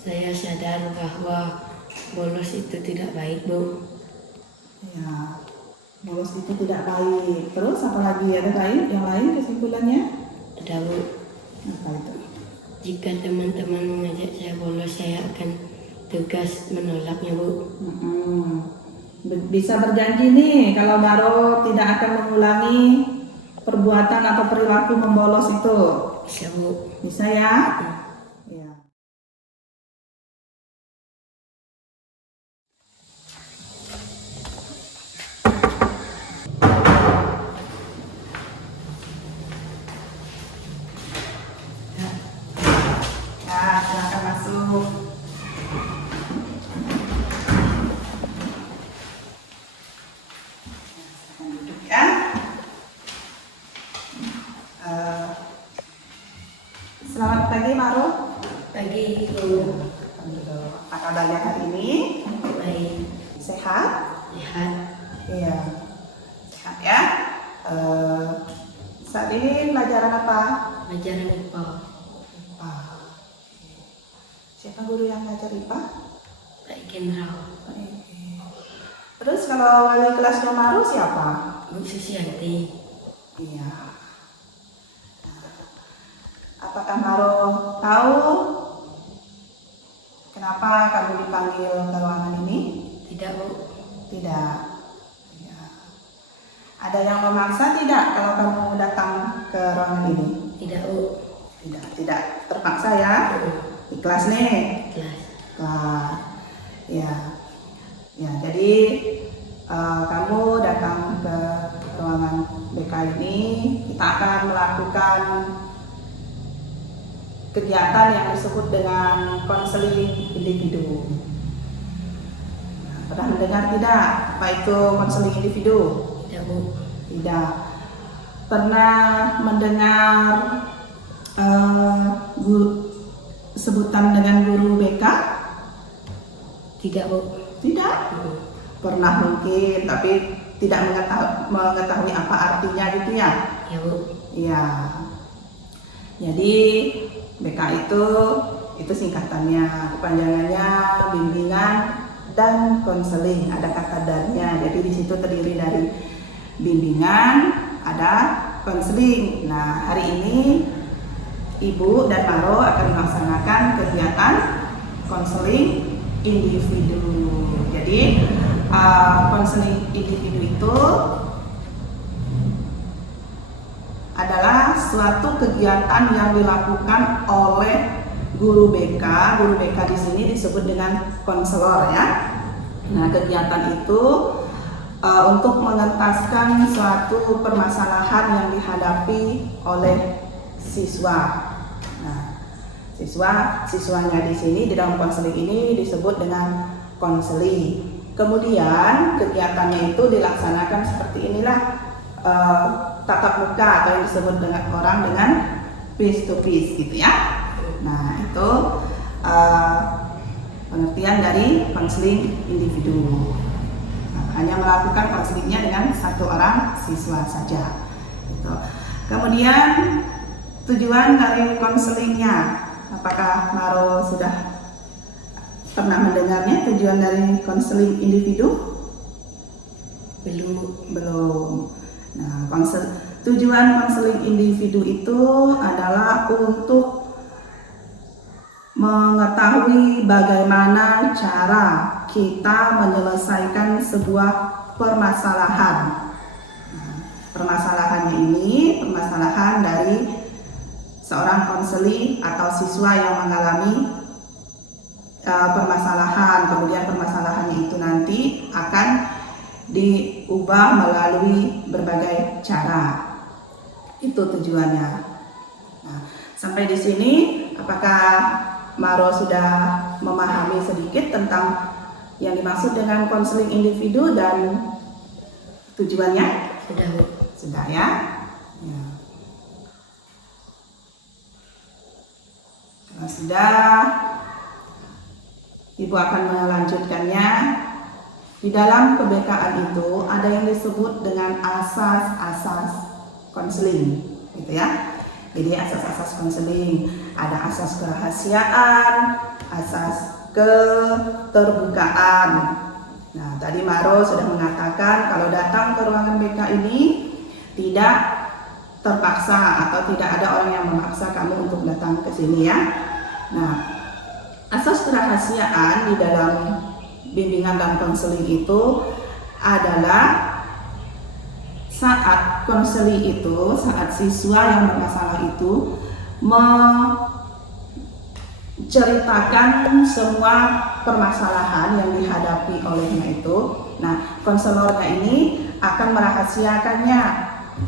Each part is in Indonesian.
Saya sadar bahwa bolos itu tidak baik, Bu. Ya, bolos itu tidak baik. Terus apalagi ada yang lain kesimpulannya? Ada, Bu. Apa itu? Jika teman-teman mengajak saya bolos, saya akan tegas menolaknya, Bu. Bisa berjanji nih kalau Maro tidak akan mengulangi perbuatan atau perilaku membolos itu. Bisa, Bu. Bisa ya? Ya. Ya, silakan masuk. Silakan duduk ya. Selamat pagi Maro. Pagi, Bu. Apa kabarnya hari ini? Baik. Sehat? Sehat. Iya. Sehat ya. Saat ini pelajaran apa? Pelajaran IPA. IPA. Siapa guru yang ngajar IPA? Pak General. Terus kalau wali kelasnya Maru siapa? Bu Susianti. Iya. Apakah Maru tahu kenapa kamu dipanggil ke ruangan ini? Tidak, Bu. Tidak. Ya. Ada yang memaksa tidak kalau kamu datang ke ruangan ini? Tidak, Bu. Tidak terpaksa ya. Ikhlas nih. Kelas. Kelas. Ya. Ya, jadi kamu datang ke ruangan BK ini, kita akan melakukan kegiatan yang disebut dengan konseling individu. Pernah mendengar tidak apa itu konseling individu? Tidak, Bu. Tidak. Pernah mendengar sebutan dengan guru BK? Tidak, Bu. Tidak. Pernah mungkin, tapi tidak mengetahui apa artinya gitu ya? Ya, Bu. Iya. Jadi BK itu singkatannya, kepanjangannya bimbingan dan konseling, ada kata dan-nya. Jadi di situ terdiri dari bimbingan, ada konseling. Nah, hari ini Ibu dan Maro akan melaksanakan kegiatan konseling individu. Jadi konseling individu itu adalah suatu kegiatan yang dilakukan oleh guru BK. Guru BK di sini disebut dengan konselor ya. Nah, kegiatan itu untuk mengentaskan suatu permasalahan yang dihadapi oleh siswa. Nah, siswanya di sini di dalam konseling ini disebut dengan konseling. Kemudian kegiatannya itu dilaksanakan seperti inilah, tatap muka atau yang disebut dengan orang dengan face to face gitu ya. Nah, itu pengertian dari konseling individu. Nah, hanya melakukan konselingnya dengan satu orang siswa saja. Gitu. Kemudian tujuan dari konselingnya, apakah Maro sudah pernah mendengarnya tujuan dari konseling individu? Belum. Nah, tujuan konseling individu itu adalah untuk mengetahui bagaimana cara kita menyelesaikan sebuah permasalahan. Nah, permasalahannya ini permasalahan dari seorang konseling atau siswa yang mengalami permasalahan, kemudian permasalahannya itu nanti akan diubah melalui berbagai cara. Itu tujuannya. Nah, sampai di sini apakah Maro sudah memahami sedikit tentang yang dimaksud dengan konseling individu dan tujuannya? Sudah, Bu. Sudah ya? Ya. Kalau sudah, Ibu akan melanjutkannya. Di dalam kebekaan itu ada yang disebut dengan asas-asas konseling, gitu ya. Jadi asas-asas konseling ada asas kerahasiaan, asas keterbukaan. Nah, tadi Maro sudah mengatakan kalau datang ke ruangan BK ini tidak terpaksa atau tidak ada orang yang memaksa kamu untuk datang ke sini ya. Nah, asas kerahasiaan di dalam bimbingan dan konseling itu adalah saat konseling itu, saat siswa yang bermasalah itu menceritakan semua permasalahan yang dihadapi olehnya itu. Nah, konselornya ini akan merahasiakannya,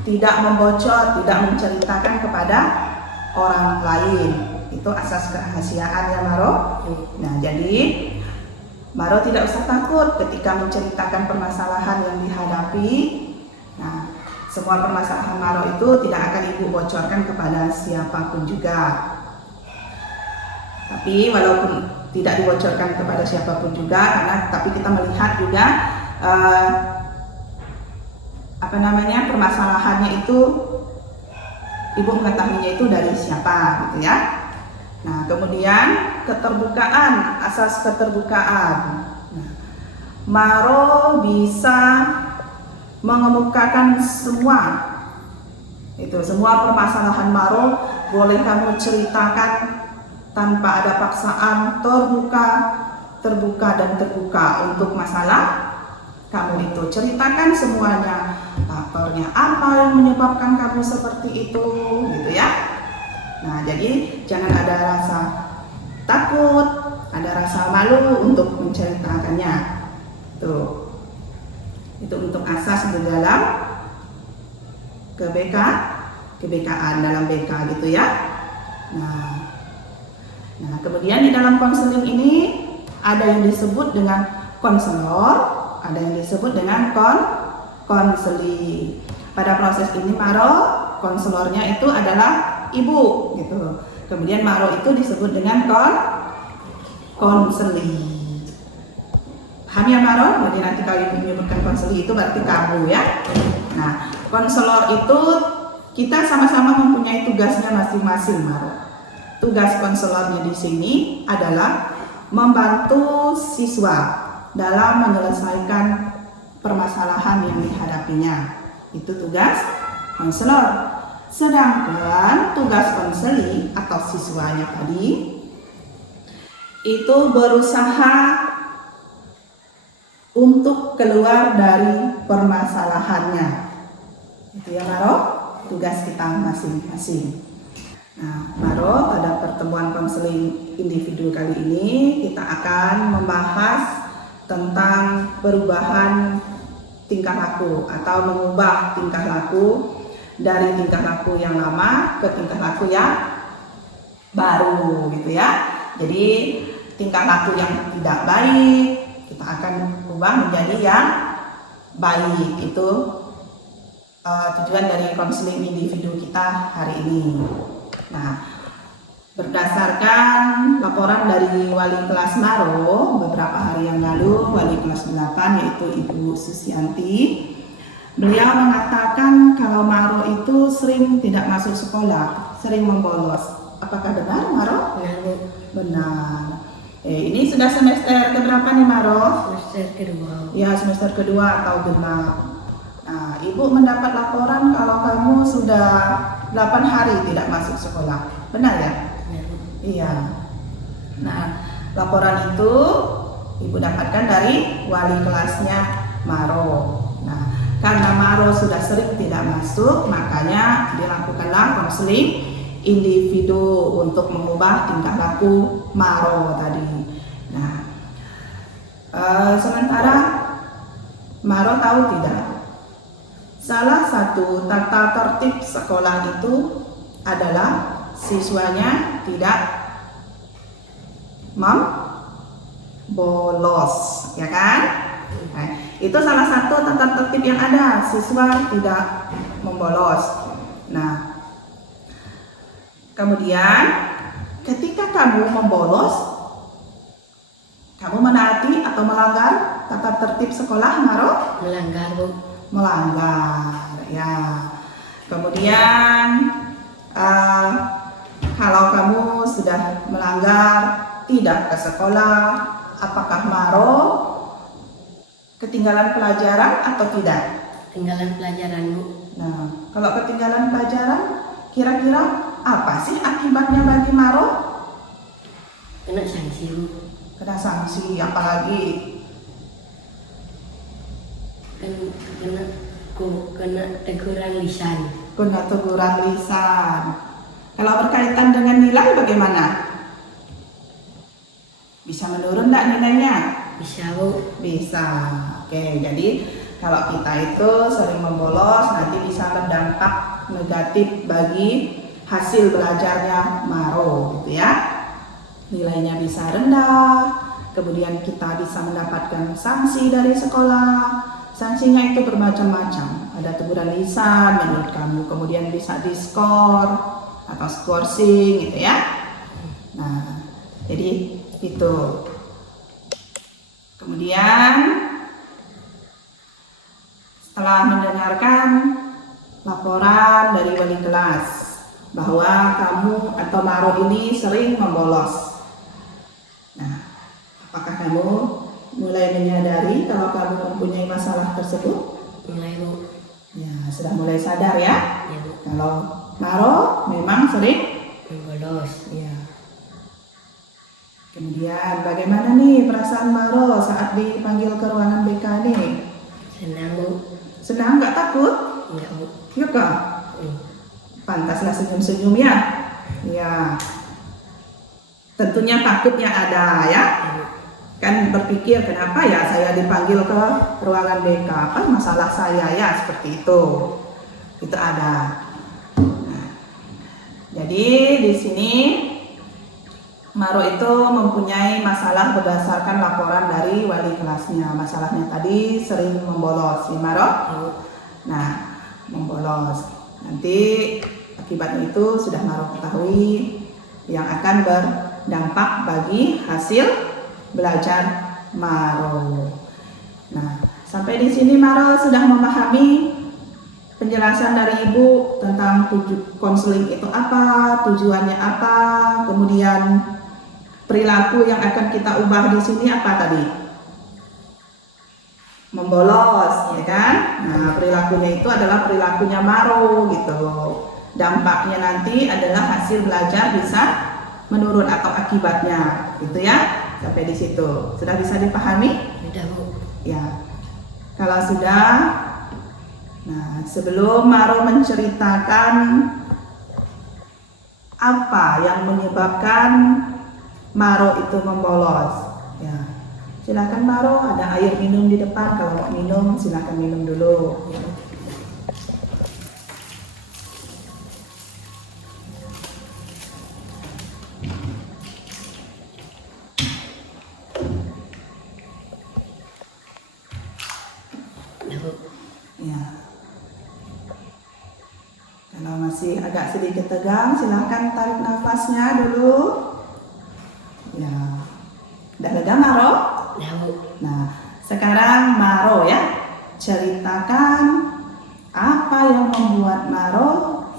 tidak membocor, tidak menceritakan kepada orang lain. Itu asas kerahasiaan ya Maro. Nah, jadi Maro tidak usah takut ketika menceritakan permasalahan yang dihadapi. Nah, semua permasalahan Maro itu tidak akan Ibu bocorkan kepada siapapun juga. Tapi walaupun tidak dibocorkan kepada siapapun juga, tapi kita melihat juga permasalahannya itu Ibu mengetahuinya itu dari siapa gitu ya. Nah, kemudian keterbukaan, asas keterbukaan. Nah, Maro bisa mengemukakan semua permasalahan Maro boleh kamu ceritakan tanpa ada paksaan, terbuka dan terbuka untuk masalah kamu itu. Ceritakan semuanya, faktornya apa yang menyebabkan kamu seperti itu gitu ya. Nah, jadi jangan ada rasa takut, ada rasa malu untuk menceritakannya. Tuh. Itu untuk asas di dalam kebekaan dalam BK gitu ya. Nah, kemudian di dalam konseling ini ada yang disebut dengan konselor, ada yang disebut dengan konseling. Pada proses ini Maro, konselornya itu adalah Ibu gitu. Kemudian Maro itu disebut dengan konseling. Paham ya Maro? Jadi nanti kalau Ibu menyebutkan konseling itu berarti kamu ya. Nah, konselor itu kita sama-sama mempunyai tugasnya masing-masing Maro. Tugas konselornya di sini adalah membantu siswa dalam menyelesaikan permasalahan yang dihadapinya. Itu tugas konselor. Sedangkan tugas konseling atau siswanya tadi itu berusaha untuk keluar dari permasalahannya. Itu ya Maro, tugas kita masing-masing. Nah, Maro, pada pertemuan konseling individu kali ini kita akan membahas tentang perubahan tingkah laku atau mengubah tingkah laku dari tingkah laku yang lama ke tingkah laku yang baru gitu ya. Jadi tingkah laku yang tidak baik kita akan ubah menjadi yang baik. Itu tujuan dari konseling individu kita hari ini. Nah, berdasarkan laporan dari wali kelas Maro beberapa hari yang lalu, wali kelas 8 yaitu Ibu Susianti, beliau mengatakan kalau Maro itu sering tidak masuk sekolah, sering membolos. Apakah benar Maro? Benar. Ini sudah semester keberapa nih Maro? Semester kedua. Ya, semester kedua atau genap. Nah, Ibu mendapat laporan kalau kamu sudah 8 hari tidak masuk sekolah. Benar ya? Iya. Nah, laporan itu Ibu dapatkan dari wali kelasnya Maro. Nah, karena Maro sudah sering tidak masuk, makanya dilakukanlah konseling individu untuk mengubah tingkah laku Maro tadi. Nah, sementara Maro tahu tidak? Salah satu tata tertib sekolah itu adalah siswanya tidak membolos, ya kan? Nah, itu salah satu tata tertib yang ada, siswa tidak membolos. Nah, kemudian ketika kamu membolos, kamu menaati atau melanggar tata tertib sekolah Maro? Melanggar, Bu. Melanggar, ya. Kemudian kalau kamu sudah melanggar tidak ke sekolah, apakah Maro ketinggalan pelajaran atau tidak? Tinggalan pelajaran, Bu. Nah, kalau ketinggalan pelajaran, kira-kira apa sih akibatnya bagi Maro? Kena sanksi, Bu. Kena sanksi, apalagi Kena teguran lisan. kena teguran lisan. Kalau berkaitan dengan nilai bagaimana? Bisa menurun nggak nilainya? Bisa, Bu. Bisa. Oke, jadi kalau kita itu sering membolos nanti bisa berdampak negatif bagi hasil belajarnya Maro, gitu ya. Nilainya bisa rendah, kemudian kita bisa mendapatkan sanksi dari sekolah. Sanksinya itu bermacam-macam. Ada teguran lisan menurut kamu, kemudian bisa diskor atau skorsing, gitu ya. Nah, jadi itu. Kemudian setelah mendengarkan laporan dari wali kelas bahwa kamu atau Maro ini sering membolos. Nah, apakah kamu mulai menyadari kalau kamu mempunyai masalah tersebut? Mulai, Bu. Ya, sudah mulai sadar ya? Ya, Bu. Kalau Maro memang sering Membolos. ya. Kemudian bagaimana nih perasaan Maro saat dipanggil ke ruangan BK nih? Senang, Bu. Senang, nggak takut? Enggak, Bu. Iya kak? Pantaslah senyum-senyum ya? Ya. Tentunya takutnya ada ya? Kan berpikir kenapa ya saya dipanggil ke ruangan BK, apa masalah saya ya, seperti itu ada. Nah, jadi di sini Maro itu mempunyai masalah berdasarkan laporan dari wali kelasnya. Masalahnya tadi sering membolos, ya Maro? Nah, membolos. Nanti akibatnya itu sudah Maro ketahui yang akan berdampak bagi hasil belajar Maro. Nah, sampai di sini Maro sudah memahami penjelasan dari Ibu tentang konseling itu apa, tujuannya apa, kemudian perilaku yang akan kita ubah di sini apa tadi? Membolos, ya kan? Nah, perilakunya itu adalah perilakunya Maro gitu. Dampaknya nanti adalah hasil belajar bisa menurun atau akibatnya, gitu ya. Sampai di situ sudah bisa dipahami? Sudah, Bu. Ya. Kalau sudah, nah sebelum Maro menceritakan apa yang menyebabkan Maro itu membolos, ya silakan Maro, ada air minum di depan, kalau mau minum silakan minum dulu. Ya. Kalau masih agak sedikit tegang, silahkan tarik nafasnya dulu. Ya. Udah lega Maro? Ya, Bu. Nah, sekarang Maro ya, ceritakan apa yang membuat Maro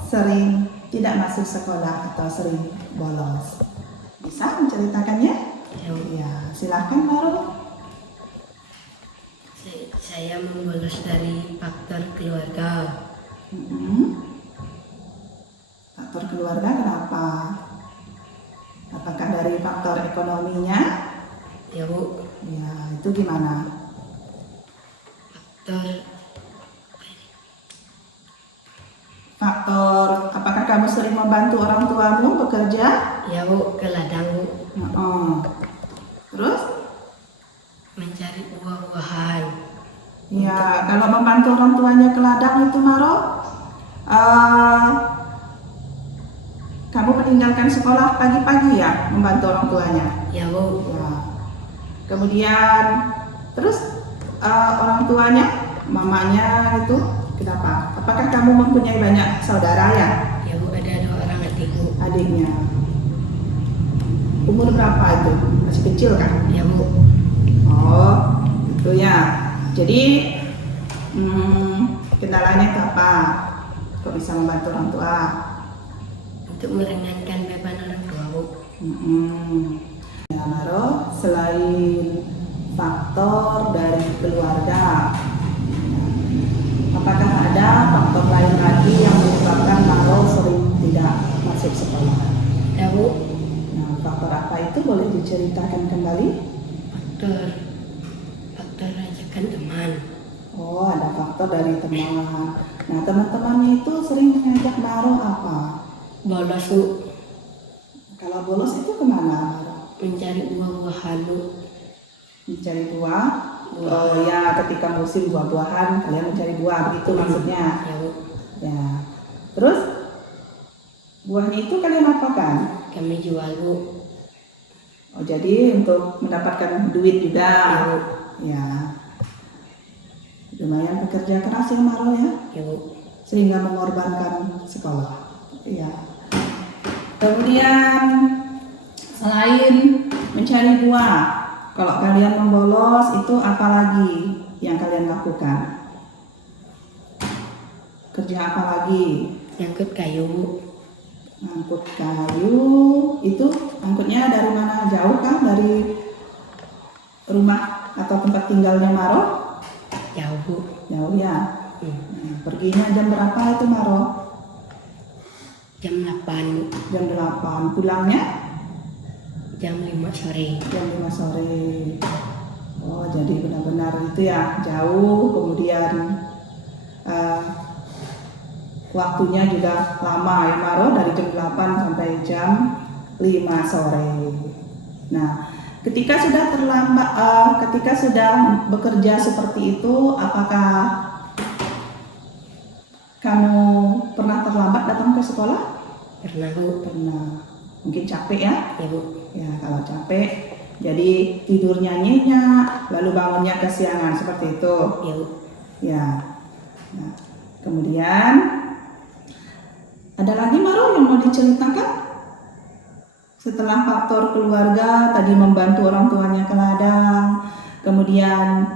sering tidak masuk sekolah atau sering bolos. Bisa menceritakannya? Ya, Bu. Ya, silahkan Maro. Saya membolos dari faktor keluarga. Faktor keluarga kenapa? Apakah dari faktor ekonominya? Ya, Bu. Ya, itu gimana? Faktor, apakah kamu sering membantu orang tuamu bekerja? Ya, Bu, ke ladang, Bu. Terus? Mencari buah-buahan. Ya, kalau membantu orang tuanya ke ladang itu Maro, kamu meninggalkan sekolah pagi-pagi ya, membantu orang tuanya? Ya, Bu. Ya. Kemudian, terus orang tuanya, mamanya itu kenapa? Apakah kamu mempunyai banyak saudara ya? Ya, Bu, ada 2 orang adik, Bu. Adiknya. Umur berapa itu? Masih kecil kan? Ya, Bu. Oh, itu ya. Jadi kendalanya itu apa? Kok bisa membantu orang tua? Untuk meringankan beban orang tua, Bu. Ya, Nah, Maro, selain faktor dari keluarga, apakah ada faktor lain lagi yang menyebabkan Maro sering tidak masuk sekolah? Ada Bu, Nah, faktor apa itu boleh diceritakan kembali? faktor ajakan teman. Oh, ada faktor dari teman. Nah, teman-temannya itu sering mengajak Maro apa? Bolos Bu, Kalau bolos itu kemana, Maro? mencari buah-buahan Bu. Mencari buah. Oh ya, ketika musim buah-buahan kalian mencari buah, begitu maksudnya. Ya Bu, Ya. Terus buahnya itu kalian apakan? kami jual Bu. Oh, jadi untuk mendapatkan duit juga. Ya Bu, Ya. Lumayan pekerja keras ya Maro ya, ya Bu. sehingga mengorbankan sekolah. Ya. Kemudian selain mencari buah, kalau kalian membolos itu apa lagi yang kalian lakukan? Kerja apa lagi? Nyangkut kayu Bu. Angkut kayu. Itu angkutnya dari mana? Jauh kah dari rumah atau tempat tinggalnya Maro? Jauh Bu. Jauh ya. Hmm. Perginya jam berapa itu Maro? Jam 8 Bu. Jam 8. Pulangnya Jam 5 sore. jam 5 sore. Oh, jadi benar-benar itu ya, jauh, kemudian waktunya juga lama ya Maro, dari jam 8 sampai jam 5 sore. Nah, ketika sudah terlambat, ketika sudah bekerja seperti itu, apakah kamu pernah terlambat datang ke sekolah? Pernah Bu. Pernah. Mungkin capek ya? Ya Bu. Ya, kalau capek, jadi tidurnya nyenyak, lalu bangunnya kesiangan seperti itu. Ya Bu. Ya. Nah, kemudian ada lagi Maro yang mau diceritakan? Setelah faktor keluarga tadi membantu orang tuanya ke ladang, kemudian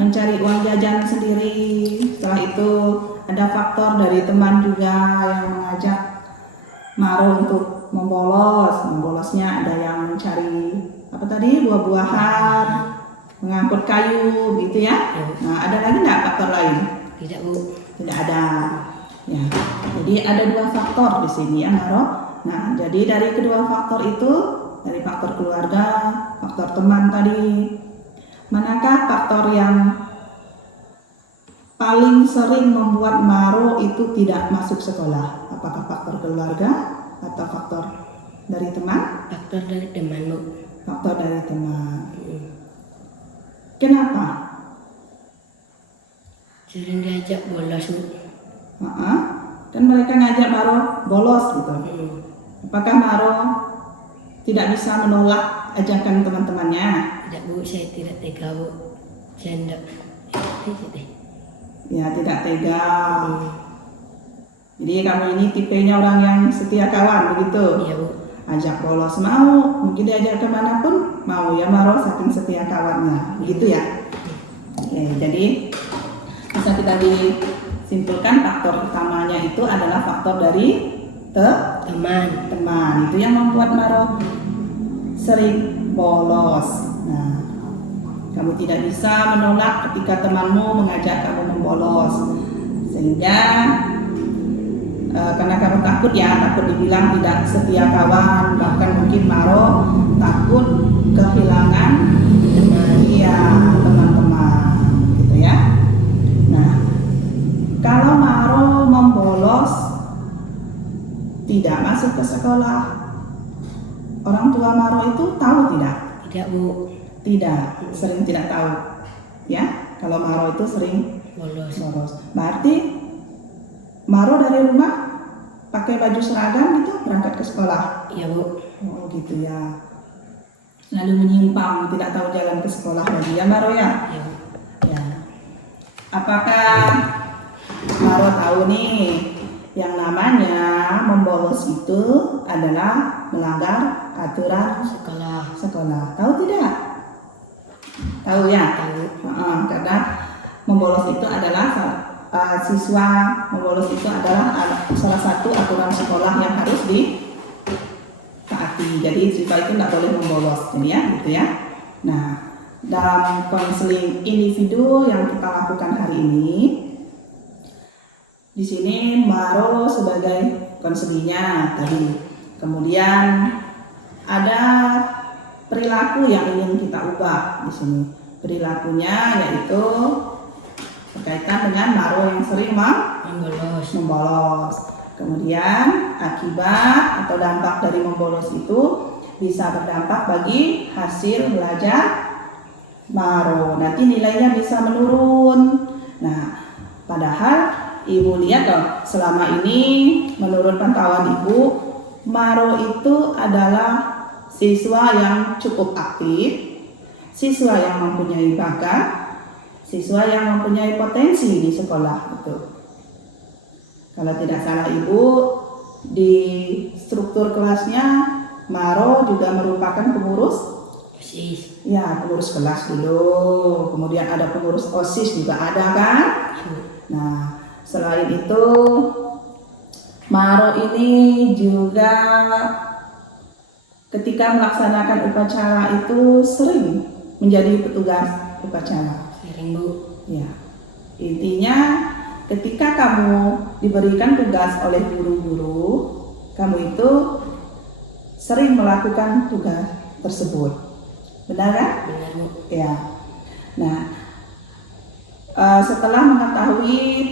mencari uang jajan sendiri. Setelah itu ada faktor dari teman juga yang mengajak Maro untuk membolos. Membolosnya ada yang mencari apa tadi, buah-buahan, mengangkut kayu, gitu ya. Nah, ada lagi nggak faktor lain? Tidak Bu. Tidak ada. Ya, jadi ada dua faktor di sini ya Maro. Nah, jadi dari kedua faktor itu, dari faktor keluarga, faktor teman tadi, manakah faktor yang paling sering membuat Maro itu tidak masuk sekolah? Apakah faktor keluarga atau faktor dari teman? Faktor dari teman Bu. Faktor dari teman. Kenapa? Sering diajak bolos Bu. Kan mereka ngajak Maro bolos gitu. Apakah Maro tidak bisa menolak ajakan teman-temannya? Tidak Bu, saya tidak tega Bu. Saya tidak deh. Ya, tidak tega. Jadi kamu ini tipenya orang yang setia kawan begitu? Iya Bu. Ajak bolos mau, mungkin diajak kemanapun mau ya Maro, saking setia kawannya, begitu ya? Oke, jadi bisa kita disimpulkan faktor utamanya itu adalah faktor dari Teman. teman. Itu yang membuat Maro sering bolos. Nah, kamu tidak bisa menolak ketika temanmu mengajak kamu membolos, sehingga karena kamu takut ya, takut dibilang tidak setia kawan, bahkan mungkin Maro takut kehilangan teman, iya, teman-teman, gitu ya. Nah, kalau Maro membolos, tidak masuk ke sekolah, orang tua Maro itu tahu tidak? Tidak Bu. Tidak, sering tidak tahu. Ya, kalau Maro itu sering Bolos. Berarti Maro dari rumah pakai baju seragam gitu berangkat ke sekolah. Iya Bu. Oh gitu ya. Lalu menyimpang, tidak tahu jalan ke sekolah lagi ya Maro ya. Iya Bu. Ya. Apakah Maro tahu nih yang namanya membolos itu adalah melanggar aturan sekolah? Tahu tidak? Tahu ya? Tahu. Karena membolos itu adalah siswa membolos itu adalah salah satu aturan sekolah yang harus ditaati. hati. Jadi siswa itu tidak boleh membolos, jadi ya, gitu ya. Nah, dalam konseling individu yang kita lakukan hari ini, di sini Maro sebagai konselingnya tadi. Kemudian ada perilaku yang ingin kita ubah di sini. Perilakunya yaitu berkaitan dengan Maro yang sering membolos. Kemudian akibat atau dampak dari membolos itu bisa berdampak bagi hasil belajar Maro. Nanti nilainya bisa menurun. Nah, padahal Ibu lihat loh, selama ini menurut pantauan Ibu, Maro itu adalah siswa yang cukup aktif, siswa yang mempunyai bakat, siswa yang mempunyai potensi di sekolah itu. Kalau tidak salah Ibu, di struktur kelasnya Maro juga merupakan pengurus OSIS. Ya, pengurus kelas dulu. Kemudian ada pengurus OSIS juga ada kan? Nah, selain itu Maro ini juga ketika melaksanakan upacara itu sering menjadi petugas upacara. Sering, Bu. Ya. Intinya ketika kamu diberikan tugas oleh guru-guru, kamu itu sering melakukan tugas tersebut. Benar kan? Benar, Bu. Ya. Nah, setelah mengetahui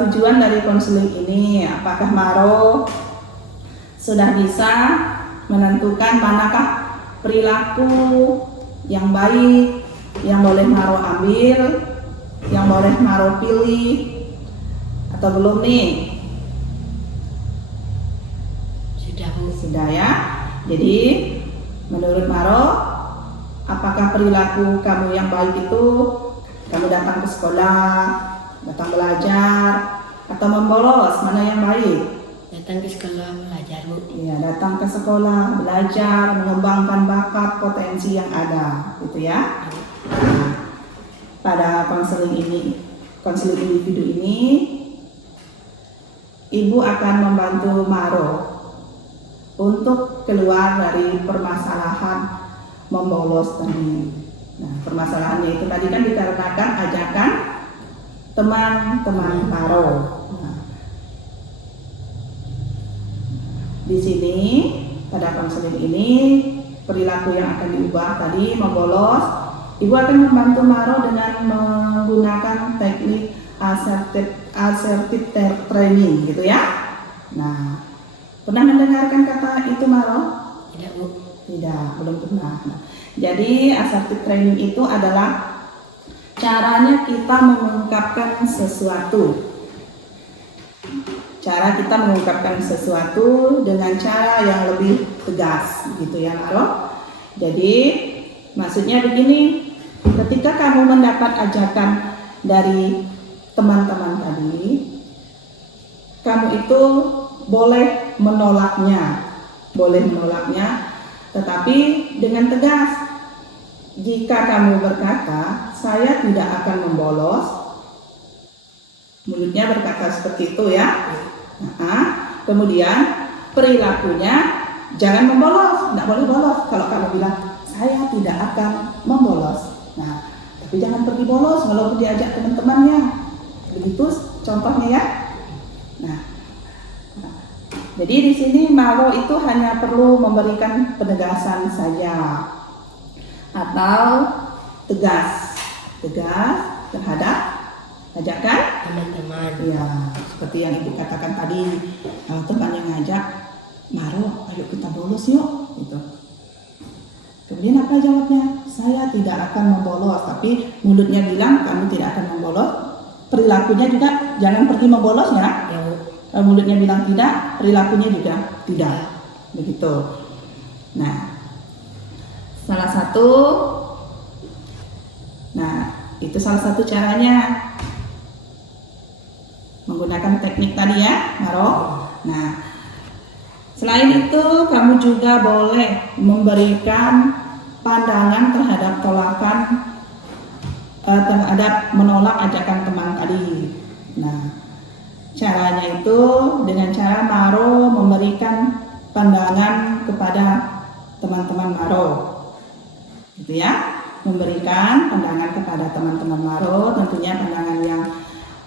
tujuan dari konseling ini, apakah Maro sudah bisa menentukan manakah perilaku yang baik yang boleh Maro ambil, yang boleh Maro pilih, atau belum nih? Sudah, Bu. Sudah ya. Jadi menurut Maro, apakah perilaku kamu yang baik itu kamu datang ke sekolah, datang belajar, atau membolos? Mana yang baik? Datang ke sekolah belajar, Bu. Ya, datang ke sekolah, belajar, mengembangkan bakat, potensi yang ada, gitu ya. Nah, pada konseling individu ini, Ibu akan membantu Maro untuk keluar dari permasalahan membolos tadi. Nah, permasalahannya itu tadi kan dikarenakan ajakan teman-teman Maro. Nah, di sini pada konseling ini perilaku yang akan diubah tadi membolos. Ibu akan membantu Maro dengan menggunakan teknik assertive training, gitu ya. Nah, pernah mendengarkan kata itu Maro? Tidak, Bu. Tidak, belum pernah. Nah, jadi assertive training itu adalah caranya kita mengungkapkan sesuatu. Cara kita mengungkapkan sesuatu dengan cara yang lebih tegas, gitu ya Maro. Jadi maksudnya begini, ketika kamu mendapat ajakan dari teman-teman tadi, kamu itu boleh menolaknya, tetapi dengan tegas. Jika kamu berkata, saya tidak akan membolos, mulutnya berkata seperti itu ya. Nah, kemudian perilakunya jangan membolos, tidak boleh bolos. Kalau kamu bilang, saya tidak akan membolos, nah, tapi jangan pergi bolos walaupun diajak teman-temannya. Begitu contohnya ya. Nah, jadi di sini Maro itu hanya perlu memberikan penegasan saja atau tegas terhadap ajakan Teman-teman. ya, seperti yang Ibu katakan tadi. Kalau teman yang ngajak, Maro, ayo kita bolos yuk, gitu. Kemudian apa jawabnya? Saya tidak akan membolos, tapi mulutnya bilang kamu tidak akan membolos. Perilakunya juga jangan pergi membolos ya. Ya, Bu. Kalau mulutnya bilang tidak, perilakunya juga tidak. Begitu. Nah, itu salah satu caranya menggunakan teknik tadi ya, Maro. Nah, selain itu kamu juga boleh memberikan pandangan terhadap terhadap menolak ajakan teman tadi. Nah, Caranya itu dengan cara Maro memberikan pandangan kepada teman-teman Maro, gitu ya. Memberikan pandangan kepada teman-teman Maro, tentunya pandangan yang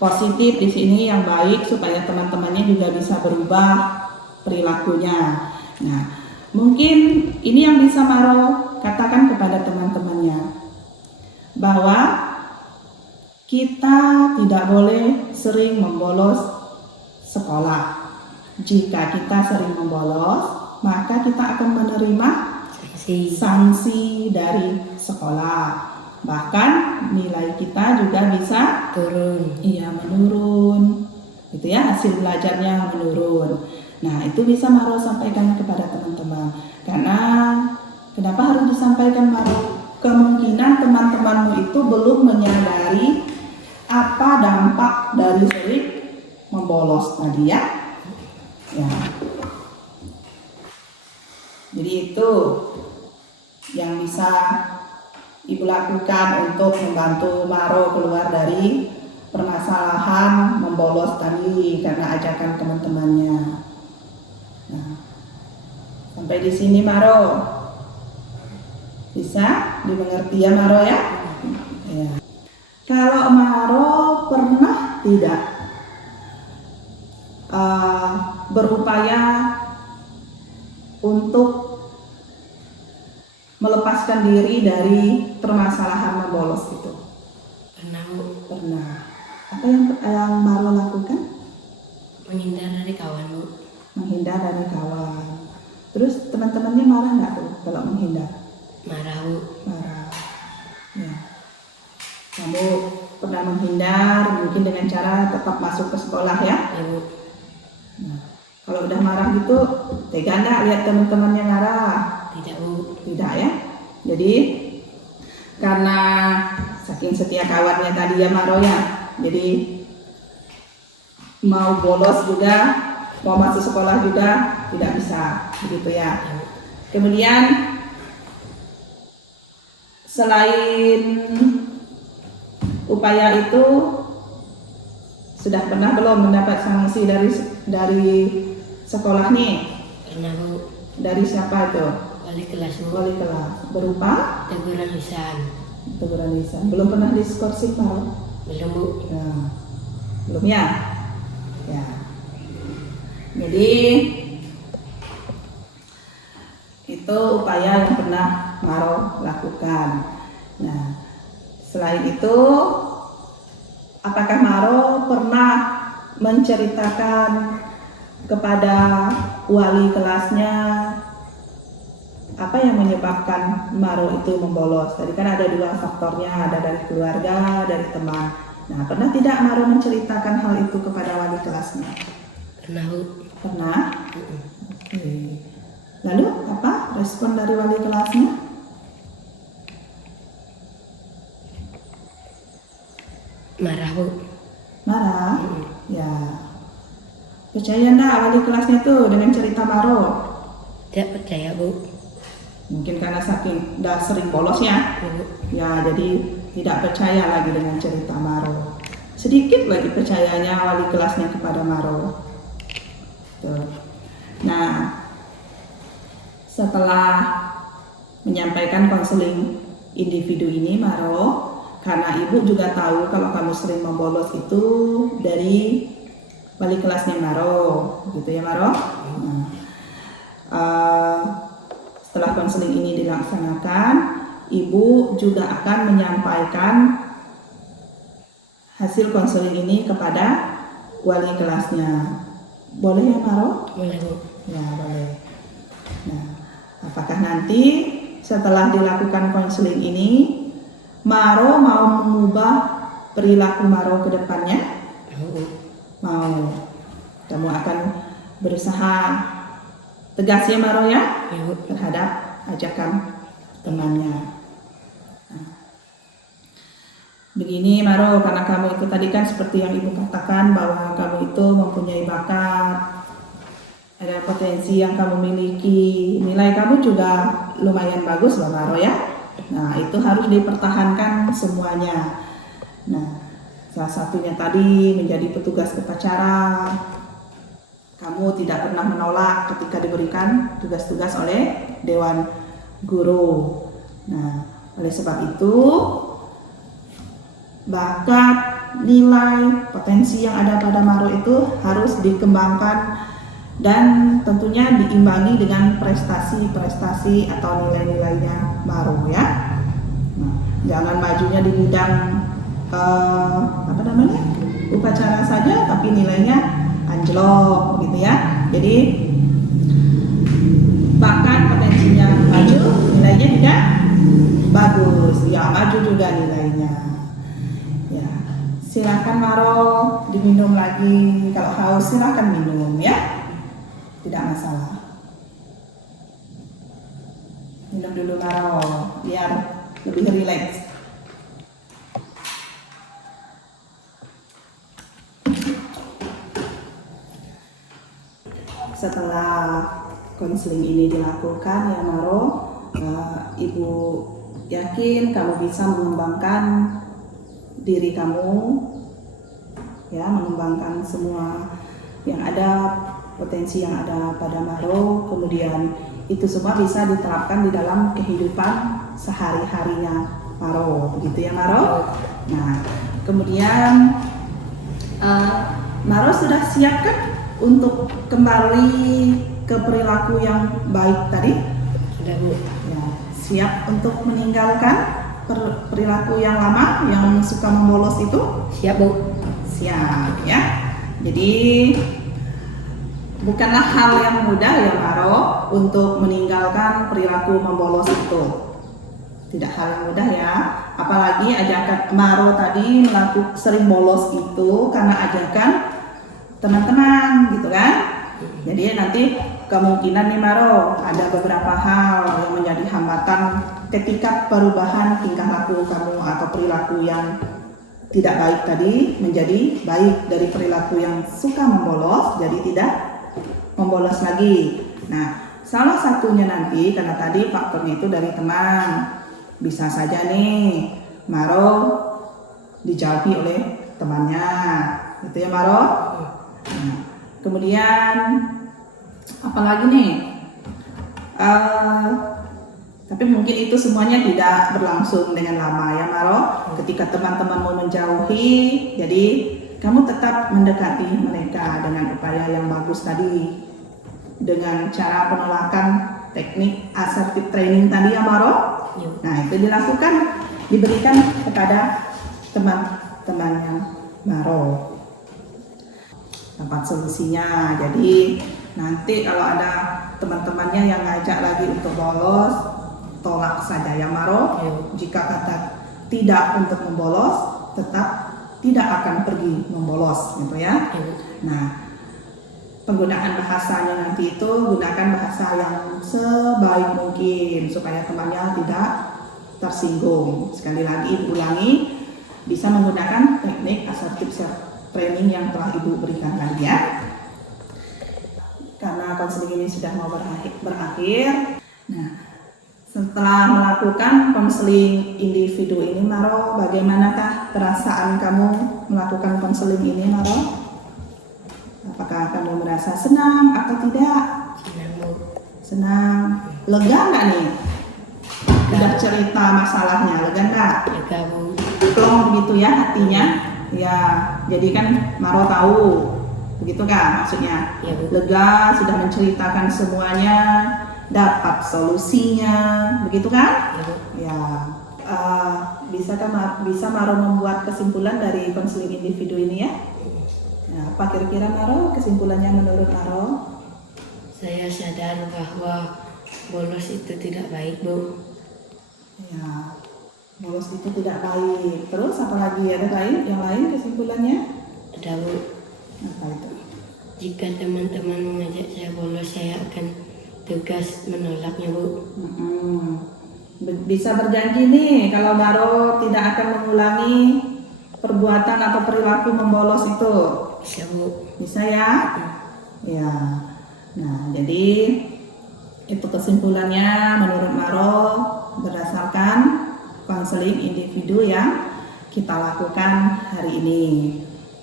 positif di sini, yang baik, supaya teman-temannya juga bisa berubah perilakunya. Nah, mungkin ini yang bisa Maro katakan kepada teman-temannya, bahwa kita tidak boleh sering membolos sekolah. Jika kita sering membolos, maka kita akan menerima sanksi dari sekolah. Bahkan nilai kita juga bisa turun. Iya, menurun. Gitu ya, hasil belajarnya menurun. Nah, itu bisa Maro sampaikan kepada teman-teman. Karena kenapa harus disampaikan, Maro? Kemungkinan teman-temanmu itu belum menyadari apa dampak dari sering membolos tadi ya. Ya. Jadi itu yang bisa Ibu lakukan untuk membantu Maro keluar dari permasalahan membolos tadi karena ajakan teman-temannya. Nah, sampai di sini Maro bisa dimengerti ya Maro ya? Ya. Kalau Maro pernah tidak berupaya untuk melepaskan diri dari permasalahan membolos itu? Pernah, Bu. Pernah. Apa yang Maro lakukan? Menghindar dari kawan, Bu. Menghindar dari kawan. Terus teman-temannya marah nggak tuh kalau menghindar? Marah, Bu. Marah. Ya. Kamu pernah menghindar mungkin dengan cara tetap masuk ke sekolah ya? Ya, Bu. Nah, kalau udah marah gitu, tega nggak lihat teman-temannya marah? Tidak, Bu. Tidak ya. Jadi karena saking setia kawannya tadi ya Maro ya, jadi mau bolos juga, mau masuk sekolah juga tidak bisa, begitu ya. Kemudian selain upaya itu, sudah pernah belum mendapat sanksi dari sekolah nih? Pernah, Bu. Dari siapa itu? Wali kelas, Bu. Wali kelas. Berupa Teguran lisan. teguran lisan. Belum pernah diskorsing Maro? Belum, Bu. Nah, belum ya? Ya. Jadi itu upaya yang pernah Maro lakukan. Nah, selain itu, apakah Maro pernah menceritakan kepada wali kelasnya apa yang menyebabkan Maro itu membolos? Tadi kan ada dua faktornya, ada dari keluarga, dari teman. Nah, pernah tidak Maro menceritakan hal itu kepada wali kelasnya? Pernah, Bu. Pernah? Oke. Lalu apa respon dari wali kelasnya? Marah, Bu. Marah? Ya. Percaya enggak wali kelasnya tuh dengan cerita Maro? Tidak percaya, Bu. Mungkin karena saking udah sering bolos ya. Ya, Bu. Ya, jadi tidak percaya lagi dengan cerita Maro. Sedikit lagi percayanya wali kelasnya kepada Maro. Tuh. Nah, setelah menyampaikan konseling individu ini Maro, karena ibu juga tahu kalau kamu sering membolos itu dari wali kelasnya Maro, gitu ya Maro. Nah, setelah konseling ini dilaksanakan, ibu juga akan menyampaikan hasil konseling ini kepada wali kelasnya. Boleh ya Maro? Boleh, Bu. Ya, boleh. Nah, apakah nanti setelah dilakukan konseling ini Maro mau mengubah perilaku Maro ke depannya? Mau. Kamu akan berusaha tegas ya Maro ya? Ya, Bu. Terhadap ajakan temannya. Nah, begini Maro, karena kamu itu tadi kan seperti yang ibu katakan bahwa kamu itu mempunyai bakat, ada potensi yang kamu miliki, nilai kamu juga lumayan bagus loh Maro ya. Nah, itu harus dipertahankan semuanya. Nah, Salah satunya tadi menjadi petugas upacara. Kamu tidak pernah menolak ketika diberikan tugas-tugas oleh Dewan Guru. Nah, oleh sebab itu, bakat, nilai, potensi yang ada pada Maro itu harus dikembangkan dan tentunya diimbangi dengan prestasi-prestasi atau nilai-nilainya Maro ya. Nah, jangan majunya di bidang upacara saja tapi nilainya anjlok gitu ya. Jadi bakat potensinya maju, nilainya juga bagus, ya maju juga nilainya. Ya, silakan Maro diminum lagi. Kalau haus silakan minum ya, tidak masalah. Minum dulu Maro biar lebih rileks. Setelah konseling ini dilakukan ya Maro, Ibu yakin kamu bisa mengembangkan diri kamu ya, mengembangkan semua yang ada, potensi yang ada pada Maro, kemudian itu semua bisa diterapkan di dalam kehidupan sehari-harinya Maro, begitu ya Maro. Nah, kemudian Maro sudah siapkan untuk kembali ke perilaku yang baik tadi? Sudah Bu. Ya, siap untuk meninggalkan perilaku yang lama yang suka membolos itu? Siap Bu. Siap ya. Jadi bukanlah hal yang mudah ya Maro untuk meninggalkan perilaku membolos itu. Tidak hal yang mudah ya. Apalagi ajakan Maro tadi sering bolos itu karena ajakan teman-teman gitu kan. Jadi nanti kemungkinan nih Maro ada beberapa hal yang menjadi hambatan ketika perubahan tingkah laku kamu atau perilaku yang tidak baik tadi menjadi baik, dari perilaku yang suka membolos jadi tidak membolos lagi. Nah, salah satunya nanti karena tadi faktornya itu dari teman, bisa saja nih Maro dijauhi oleh temannya, gitu ya Maro. Nah, kemudian apalagi nih? Tapi mungkin itu semuanya tidak berlangsung dengan lama ya Maro. Ketika teman-teman mau menjauhi, jadi kamu tetap mendekati mereka dengan upaya yang bagus tadi, dengan cara penolakan teknik assertive training tadi ya Maro. Nah, itu dilakukan, diberikan kepada teman-temannya Maro. Tempat solusinya, jadi nanti kalau ada teman-temannya yang ngajak lagi untuk bolos, tolak saja ya Maro. Jika kata tidak untuk membolos, tetap tidak akan pergi membolos gitu ya. Nah, penggunaan bahasanya nanti itu gunakan bahasa yang sebaik mungkin supaya temannya tidak tersinggung. Sekali lagi ulangi, bisa menggunakan teknik assertive training yang telah Ibu berikan tadi ya. Karena konseling ini sudah mau berakhir. Nah, setelah melakukan konseling individu ini Maro, bagaimanakah perasaan kamu melakukan konseling ini Maro? Apakah kamu merasa senang atau tidak? Senang Bu. Senang. Lega nggak nih? Udah cerita masalahnya, lega nggak? Lega Bu. Plong begitu ya hatinya? Ya, jadi kan Maro tahu, begitu kan maksudnya? Ya Bu. Lega, sudah menceritakan semuanya, dapat solusinya, begitu kan? Ya Bu. Ya, bisa Maro membuat kesimpulan dari konseling individu ini ya? Nah, apa kira-kira Maro kesimpulannya menurut Maro? Saya sadar bahwa bolos itu tidak baik Bu. Ya, bolos itu tidak baik. Terus apa lagi, ada yang lain kesimpulannya? Ada Bu. Apa itu? Jika teman-teman mengajak saya bolos, saya akan tegas menolaknya Bu. Bisa berjanji nih kalau Maro tidak akan mengulangi perbuatan atau perilaku membolos itu. Bisa Bu. Bisa ya? Ya. Nah, jadi itu kesimpulannya menurut Maro berdasarkan konseling individu yang kita lakukan hari ini.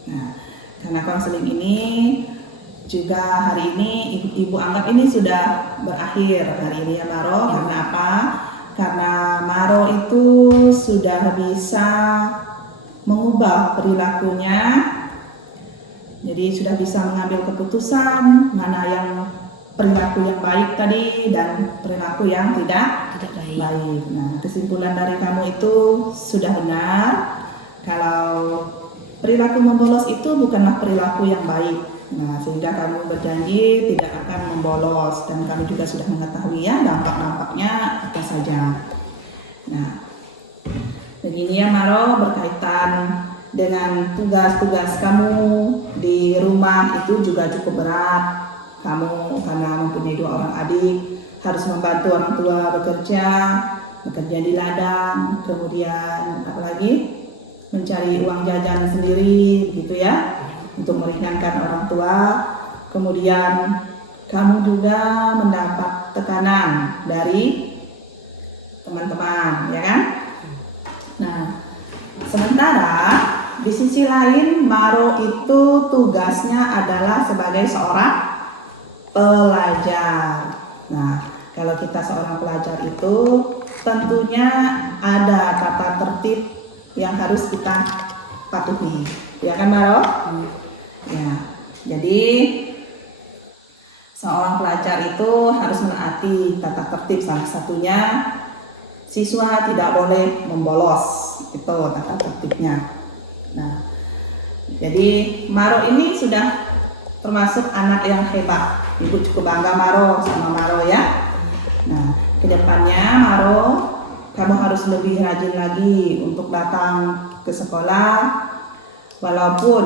Nah, karena konseling ini juga hari ini ibu anggap ini sudah berakhir hari ini ya Maro. Karena apa? Karena Maro itu sudah bisa mengubah perilakunya. Jadi sudah bisa mengambil keputusan mana yang perilaku yang baik tadi dan perilaku yang tidak baik. Nah, kesimpulan dari kamu itu sudah benar. Kalau perilaku membolos itu bukanlah perilaku yang baik. Nah, sehingga kamu berjanji tidak akan membolos dan kami juga sudah mengetahui ya dampak-dampaknya apa saja. Nah, begini ya Maro, berkaitan dengan tugas-tugas kamu di rumah itu juga cukup berat. Kamu karena mempunyai 2 orang adik harus membantu orang tua bekerja di ladang, kemudian apalagi mencari uang jajan sendiri gitu ya, untuk meringankan orang tua. Kemudian kamu juga mendapat tekanan dari teman-teman, ya kan? Nah, sementara di sisi lain Maro itu tugasnya adalah sebagai seorang pelajar. Nah, kalau kita seorang pelajar itu tentunya ada tata tertib yang harus kita patuhi, ya kan Maro? Ya, jadi seorang pelajar itu harus menaati tata tertib. Salah satunya siswa tidak boleh membolos, itu tata tertibnya. Nah, jadi Maro ini sudah termasuk anak yang hebat. Ibu cukup bangga Maro sama Maro ya. Nah, kedepannya Maro, kamu harus lebih rajin lagi untuk datang ke sekolah. Walaupun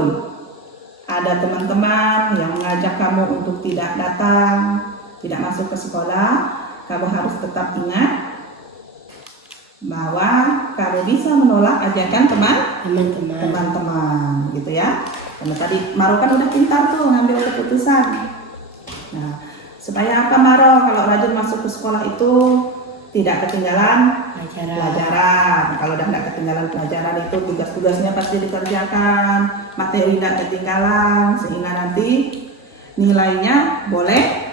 ada teman-teman yang mengajak kamu untuk tidak datang, tidak masuk ke sekolah, kamu harus tetap ingat bahwa kamu bisa menolak ajakan teman-teman gitu ya. Karena tadi Maro kan udah pintar tuh ngambil keputusan. Nah, supaya apa Maro? Kalau rajin masuk ke sekolah itu tidak ketinggalan pelajaran. Kalau udah tidak ketinggalan pelajaran itu tugas-tugasnya pasti dikerjakan, materi tidak ketinggalan, sehingga nanti nilainya boleh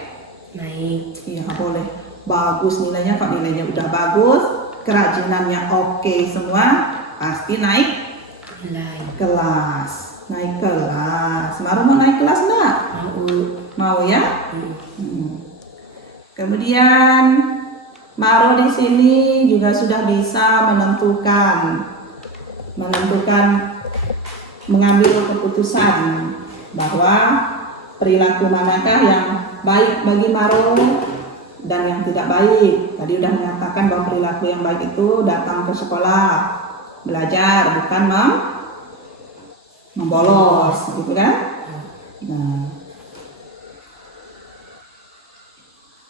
naik. Iya boleh bagus nilainya. Kalau nilainya udah bagus, kerajinannya oke semua, pasti naik kelas. Maro mau naik kelas enggak? Mau ya? Kemudian Maro di sini juga sudah bisa mengambil keputusan bahwa perilaku manakah yang baik bagi Maro dan yang tidak baik. Tadi udah mengatakan bahwa perilaku yang baik itu datang ke sekolah, belajar, bukan membolos, gitu kan?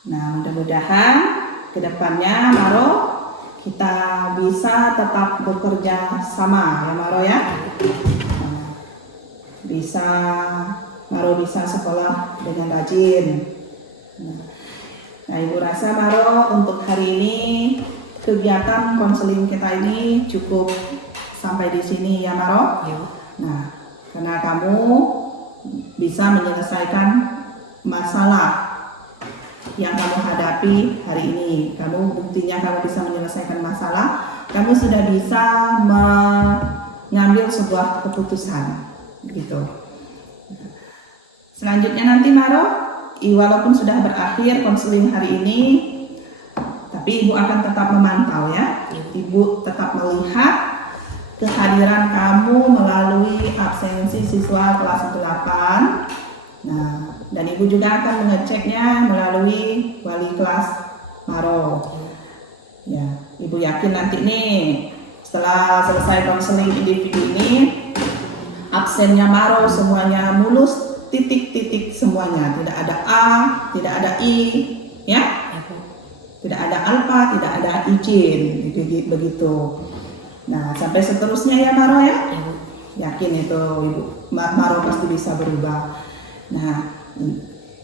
Nah, mudah-mudahan kedepannya Maro kita bisa tetap bekerja sama ya Maro ya. Maro bisa sekolah dengan rajin. Nah, Ibu rasa Maro untuk hari ini kegiatan konseling kita ini cukup sampai di sini ya Maro. Nah, karena kamu bisa menyelesaikan masalah yang kamu hadapi hari ini, buktinya kamu bisa menyelesaikan masalah, kamu sudah bisa mengambil sebuah keputusan, gitu. Selanjutnya nanti Maro, walaupun sudah berakhir konseling hari ini, tapi Ibu akan tetap memantau ya. Ibu tetap melihat kehadiran kamu melalui absensi siswa kelas 8. Nah, dan Ibu juga akan mengeceknya melalui wali kelas Maro. Ya, Ibu yakin nanti nih setelah selesai konseling individu ini, absennya Maro semuanya mulus, titik-titik semuanya, tidak ada A, tidak ada I, ya, tidak ada alfa, tidak ada izin, begitu. Nah, sampai seterusnya ya Maro ya. Yakin itu Ibu, Maro pasti bisa berubah. Nah,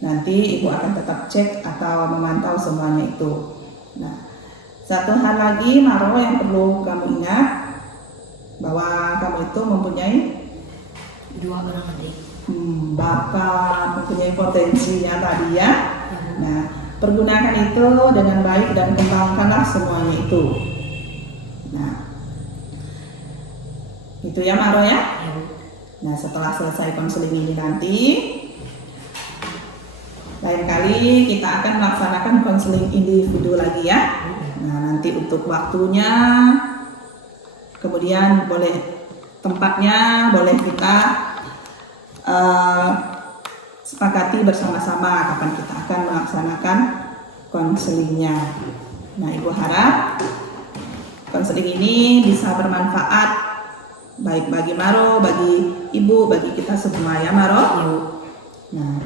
nanti Ibu akan tetap cek atau memantau semuanya itu. Nah, satu hal lagi Maro yang perlu kamu ingat, bahwa kamu itu mempunyai 2 orang adik. bakat, mempunyai potensinya tadi ya. Ya, Bu. Nah, pergunakan itu dengan baik dan kembangkanlah semuanya itu. Nah, itu ya Maro ya. Ya, Bu. Nah, setelah selesai konseling ini nanti, lain kali kita akan melaksanakan konseling individu lagi ya. Nah, nanti untuk waktunya, kemudian boleh tempatnya, boleh kita sepakati bersama-sama kapan kita akan melaksanakan konselingnya. Nah, Ibu harap konseling ini bisa bermanfaat baik bagi Maro, bagi Ibu, bagi kita semua ya Maro. Nah,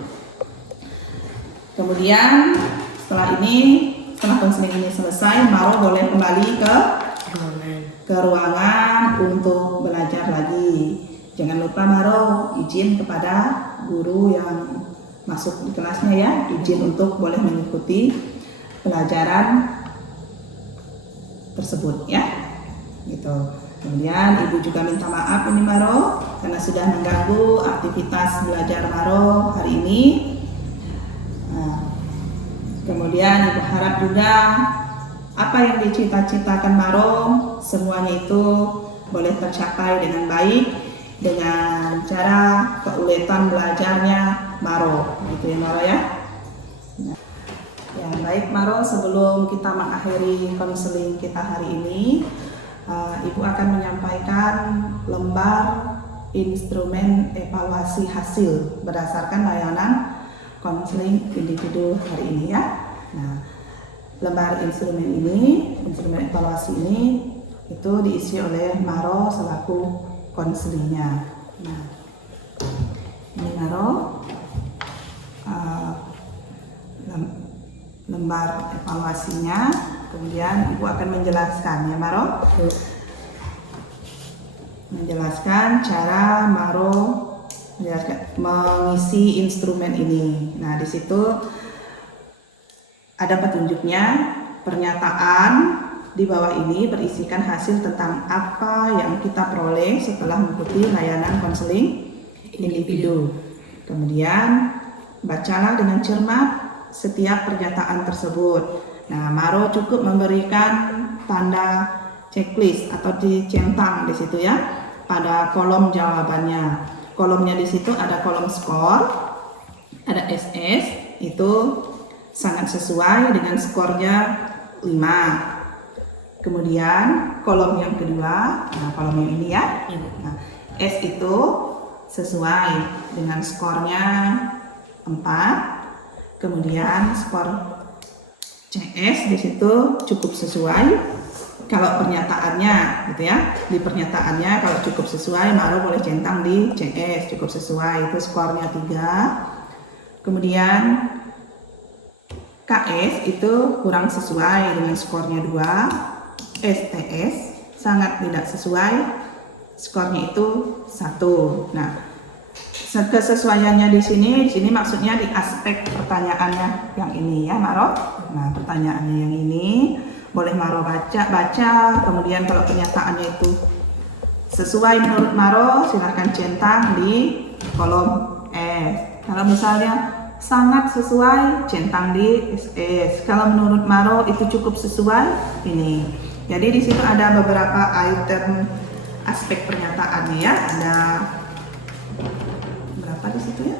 kemudian setelah konseling ini selesai, Maro boleh kembali ke ruangan untuk belajar lagi. Jangan lupa Maro izin kepada guru yang masuk di kelasnya ya, izin untuk boleh mengikuti pelajaran tersebut ya. Gitu. Kemudian Ibu juga minta maaf ini Maro karena sudah mengganggu aktivitas belajar Maro hari ini. Nah, kemudian Ibu harap juga apa yang dicita-citakan Maro semuanya itu boleh tercapai dengan baik dengan cara keuletan belajarnya Maro, gitu ya Maro ya. Nah, ya baik Maro, sebelum kita mengakhiri konseling kita hari ini, Ibu akan menyampaikan lembar instrumen evaluasi hasil berdasarkan layanan konseling individu hari ini ya. Nah, lembar instrumen evaluasi ini itu diisi oleh Maro selaku konselingnya. Nah, ini Maro lembar evaluasinya. Kemudian Ibu akan menjelaskan ya Maro, menjelaskan cara Maro mengisi instrumen ini. Nah, di situ ada petunjuknya, pernyataan di bawah ini berisikan hasil tentang apa yang kita peroleh setelah mengikuti layanan konseling individu. Kemudian bacalah dengan cermat setiap pernyataan tersebut. Nah, Maro cukup memberikan tanda checklist atau dicentang di situ ya pada kolom jawabannya. Kolomnya di situ ada kolom skor, ada SS, itu sangat sesuai dengan skornya 5. Kemudian kolom yang kedua, nah kolom yang ini ya, nah, S itu sesuai dengan skornya 4. Kemudian skor CS di situ cukup sesuai. Kalau pernyataannya, gitu ya, di pernyataannya kalau cukup sesuai, Maro boleh centang di CS cukup sesuai, itu skornya 3. Kemudian KS itu kurang sesuai dengan skornya 2. STS sangat tidak sesuai, skornya itu 1. Nah, kesesuaiannya di sini maksudnya di aspek pertanyaannya yang ini ya Maro. Nah, pertanyaannya yang ini boleh Maro baca, kemudian kalau pernyataannya itu sesuai menurut Maro silahkan centang di kolom S. Kalau misalnya sangat sesuai centang di SS. Kalau menurut Maro itu cukup sesuai ini. Jadi di situ ada beberapa item aspek pernyataannya ya. Ada berapa di situ ya?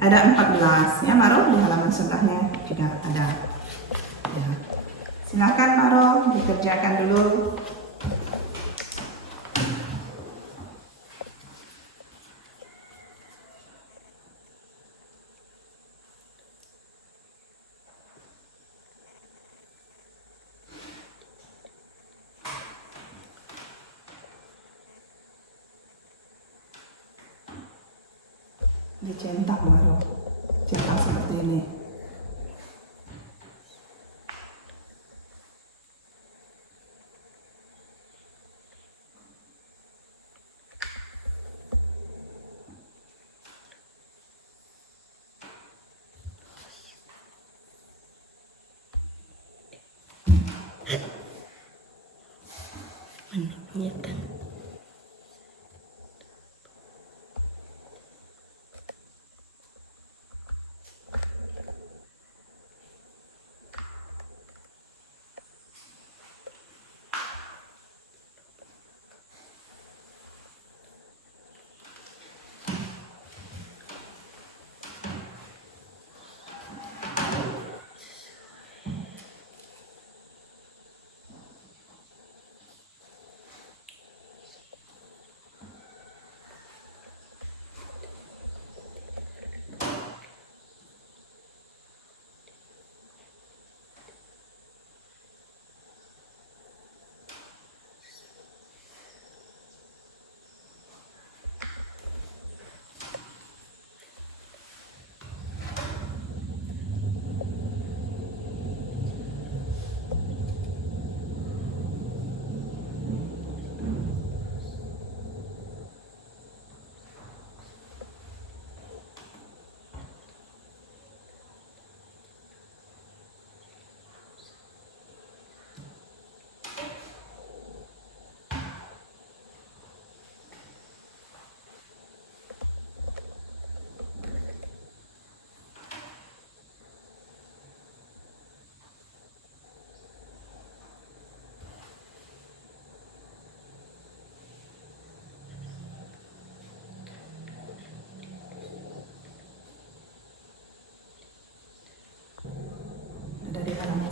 Ada 14 ya Maro, di halaman sebelahnya juga ada. Ya. Silakan Maro dikerjakan dulu. Dicetak Maro, cetak seperti ini. Menunjukkan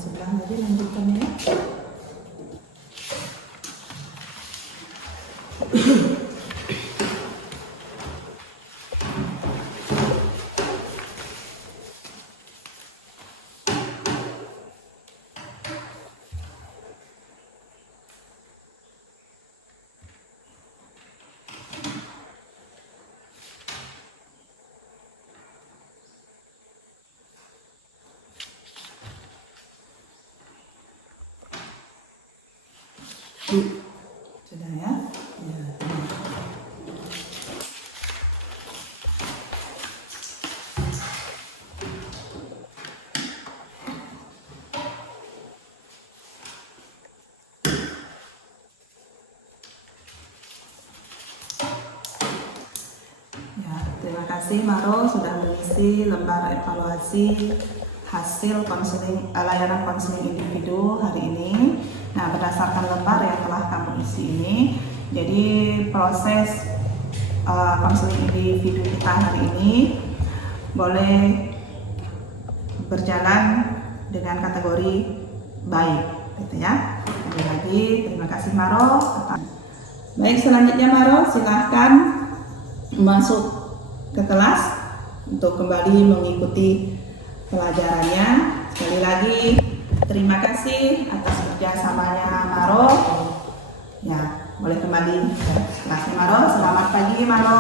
sebelah aja lanjutkannya. Sudah ya? Ya. Ya, terima kasih Maro sudah mengisi lembar evaluasi hasil layanan konseling individu hari ini. Nah, berdasarkan lembar yang telah kamu isi ini, jadi proses konseling individu kita hari ini boleh berjalan dengan kategori baik, gitu ya. Lagi terima kasih Maro. Baik, selanjutnya Maro silahkan masuk ke kelas untuk kembali mengikuti pelajarannya. Sekali lagi terima kasih atas kerjasamanya Maro. Ya, boleh kembali ke kelasnya Maro. Selamat pagi Maro.